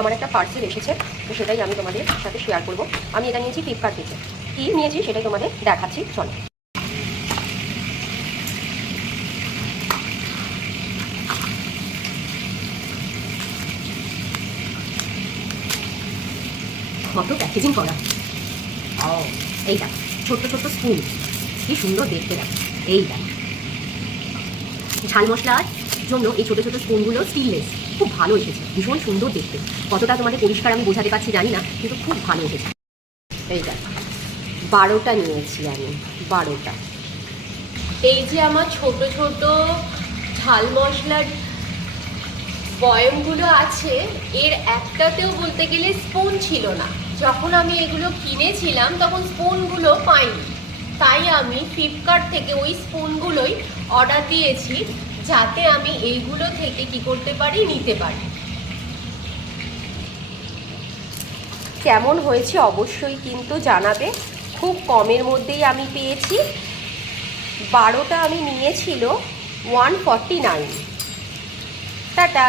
আমার একটা পার্সেল এসেছে, তো সেটাই আমি তোমাদের সাথে শেয়ার করব। আমি এটা নিয়েছি ফ্লিপকার্ট থেকে। কী নিয়েছি সেটাই তোমাদের দেখাচ্ছি, চলো। কত প্যাকেজিং করা, এইটা ছোট্ট ছোট্ট স্পুন, কি সুন্দর দেখতে দেখ। এইটা ঝাল মশলার জন্য এই ছোটো ছোটো স্পুনগুলো স্টিললেস, খুব ভালো এসেছে, ভীষণ সুন্দর দেখতে। কতটা তোমাদের পরিষ্কার আমি বোঝাতে পারছি জানি না, কিন্তু খুব ভালো এসেছে। এইটা 12টা নিয়েছি আমি, 12টা। এই যে আমার ছোট ছোট ঝাল মশলার বয়মগুলো আছে, এর একটাতেও বলতে গেলে স্পুন ছিল না। যখন আমি এগুলো কিনেছিলাম তখন স্পুনগুলো পাইনি, তাই আমি ফ্লিপকার্ট থেকে ওই স্পুনগুলোই অর্ডার দিয়েছি, যাতে আমি এইগুলো থেকে কি করতে পারি, নিতে পারি। কেমন হয়েছে অবশ্যই কিন্তু জানাবে। খুব কমের মধ্যেই আমি পেয়েছি। 12টা আমি নিয়েছিল 149। টাটা।